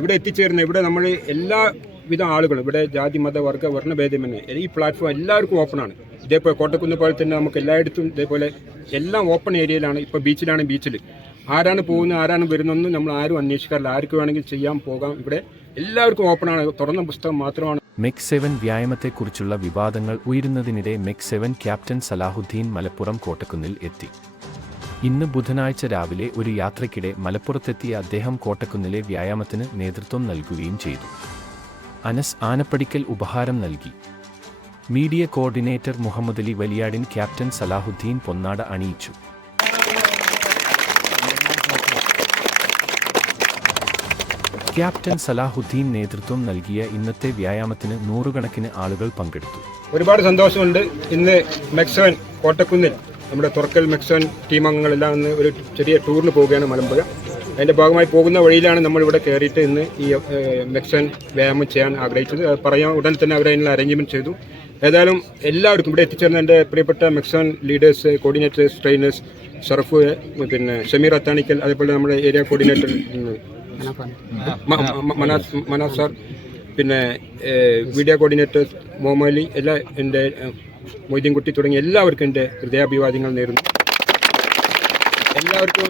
ഇവിടെ എത്തിച്ചേരുന്ന ഇവിടെ നമ്മൾ എല്ലാവിധ ആളുകളും ഇവിടെ ജാതി മത വർഗ്ഗ വർണ്ണഭേദമന്യേ ഈ പ്ലാറ്റ്ഫോം എല്ലാവർക്കും ഓപ്പണാണ്. ഇതേപോലെ കോട്ടക്കുന്ന് പോലെ തന്നെ നമുക്ക് എല്ലായിടത്തും ഇതേപോലെ എല്ലാം ഓപ്പൺ ഏരിയയിലാണ്. ഇപ്പോൾ ബീച്ചിലാണ്, ബീച്ചിൽ ആരാണ് പോകുന്നത് ആരാണ് വരുന്നതെന്ന് നമ്മൾ ആരും അന്വേഷിക്കാറില്ല. ആർക്ക് വേണമെങ്കിൽ ചെയ്യാൻ പോകാം. ഇവിടെ എല്ലാവർക്കും ഓപ്പണാണ്, തുറന്ന പുസ്തകം മാത്രമാണ്. മെക് 7 വ്യായാമത്തെക്കുറിച്ചുള്ള വിവാദങ്ങൾ ഉയരുന്നതിനിടെ മെക് 7 ക്യാപ്റ്റൻ സലാഹുദ്ദീൻ മലപ്പുറം കോട്ടക്കുന്നിൽ എത്തി. ഇന്ന് ബുധനാഴ്ച രാവിലെ ഒരു യാത്രയ്ക്കിടെ മലപ്പുറത്തെത്തിയ അദ്ദേഹം കോട്ടക്കുന്നിലെ വ്യായാമത്തിന് നേതൃത്വം നൽകുകയും ചെയ്തു. അനസ് ആനപ്പടിക്കൽ ഉപഹാരം നൽകി. Media coordinator Muhammadali Valiyadin captain Salahuddin പൊന്നാട അണിയിച്ചു. ക്യാപ്റ്റൻ സലാഹുദ്ദീൻ നേതൃത്വം നൽകിയ ഇന്നത്തെ വ്യായാമത്തിന് നൂറുകണക്കിന് ആളുകൾ പങ്കെടുത്തു. ഒരുപാട് സന്തോഷമുണ്ട്. ഇന്ന് മെക് 7 കോട്ടക്കുന്നിൽ നമ്മുടെ തുറക്കൽ മെക് 7 ടീം അംഗങ്ങളെല്ലാം ഇന്ന് ഒരു ചെറിയ ടൂറിന് പോവുകയാണ് മലമ്പുഴ. അതിൻ്റെ ഭാഗമായി പോകുന്ന വഴിയിലാണ് നമ്മളിവിടെ കയറിയിട്ട് ഇന്ന് ഈ മെക് 7 വ്യായാമം ചെയ്യാൻ ആഗ്രഹിച്ചത്. പറയാൻ ഉടൻ തന്നെ അവരതിനുള്ള അറേഞ്ച്മെൻറ്റ് ചെയ്തു. ഏതായാലും എല്ലാവർക്കും ഇവിടെ എത്തിച്ചേർന്ന എൻ്റെ പ്രിയപ്പെട്ട മെക് 7 ലീഡേഴ്സ്, കോർഡിനേറ്റേഴ്സ്, ട്രെയിനേഴ്സ്, ഷറഫ്, പിന്നെ ഷമീർ അത്താണിക്കൽ, അതേപോലെ നമ്മുടെ ഏരിയ കോർഡിനേറ്റർ മനാസ് സാർ, പിന്നെ മീഡിയ കോർഡിനേറ്റേഴ്സ് മോമലി, എല്ലാ എൻ്റെ മൊയ്തീൻകുട്ടി തുടങ്ങിയ എല്ലാവർക്കും എൻ്റെ ഹൃദയാഭിവാദ്യങ്ങൾ നേരുന്നു. എല്ലാവർക്കും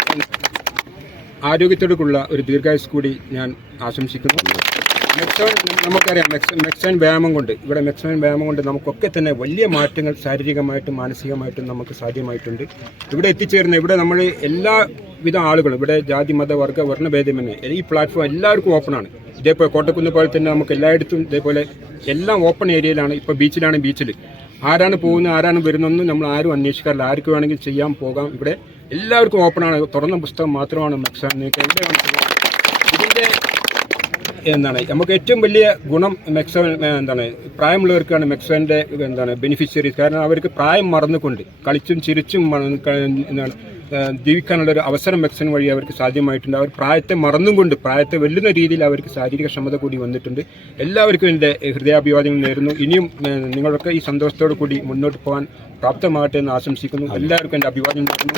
ആരോഗ്യത്തോടുള്ള ഒരു ദീർഘായുസ് കൂടി ഞാൻ ആശംസിക്കുന്നു. മെക് 7 നമുക്കറിയാം, മെക് 7 വ്യായാമം കൊണ്ട് ഇവിടെ മെക് 7 വ്യായാമം കൊണ്ട് നമുക്കൊക്കെ തന്നെ വലിയ മാറ്റങ്ങൾ ശാരീരികമായിട്ടും മാനസികമായിട്ടും നമുക്ക് സാധ്യമായിട്ടുണ്ട്. ഇവിടെ എത്തിച്ചേരുന്ന ഇവിടെ നമ്മൾ എല്ലാവിധ ആളുകളും ഇവിടെ ജാതി മത വർഗ്ഗ വർണ്ണഭേദമന്യേ ഈ പ്ലാറ്റ്ഫോം എല്ലാവർക്കും ഓപ്പണാണ്. ഇതേപോലെ കോട്ടക്കുന്ന് പോലെ തന്നെ നമുക്ക് എല്ലായിടത്തും ഇതേപോലെ എല്ലാം ഓപ്പൺ ഏരിയയിലാണ്. ഇപ്പോൾ ബീച്ചിലാണ്, ബീച്ചിൽ ആരാണ് പോകുന്നത് ആരാണ് വരുന്നതെന്ന് നമ്മൾ ആരും അന്വേഷിക്കാറില്ല. ആർക്ക് വേണമെങ്കിൽ ചെയ്യാൻ പോകാം. ഇവിടെ എല്ലാവർക്കും ഓപ്പണാണ്, തുറന്ന പുസ്തകം മാത്രമാണ് മെക് 7. നിങ്ങൾക്ക് എവിടെയാണ് ഇതിൻ്റെ നമുക്ക് ഏറ്റവും വലിയ ഗുണം മെക് 7 പ്രായമുള്ളവർക്കാണ് മെക് 7 ബെനിഫിഷ്യറീസ്. കാരണം അവർക്ക് പ്രായം മറന്നുകൊണ്ട് കളിച്ചും ചിരിച്ചും ജീവിക്കാനുള്ളൊരു അവസരം മെക് 7 വഴി അവർക്ക് സാധ്യമായിട്ടുണ്ട്. അവർ പ്രായത്തെ മറന്നുകൊണ്ട് പ്രായത്തെ വെല്ലുന്ന രീതിയിൽ അവർക്ക് ശാരീരിക ക്ഷമത കൂടി വന്നിട്ടുണ്ട്. എല്ലാവർക്കും എൻ്റെ ഹൃദയാഭിവാദ്യങ്ങൾ നേരുന്നു. ഇനിയും നിങ്ങളൊക്കെ ഈ സന്തോഷത്തോടു കൂടി മുന്നോട്ട് പോകാൻ പ്രാപ്തമാകട്ടെ എന്ന് ആശംസിക്കുന്നു. എല്ലാവർക്കും എൻ്റെ അഭിവാദ്യം നേരുന്നു.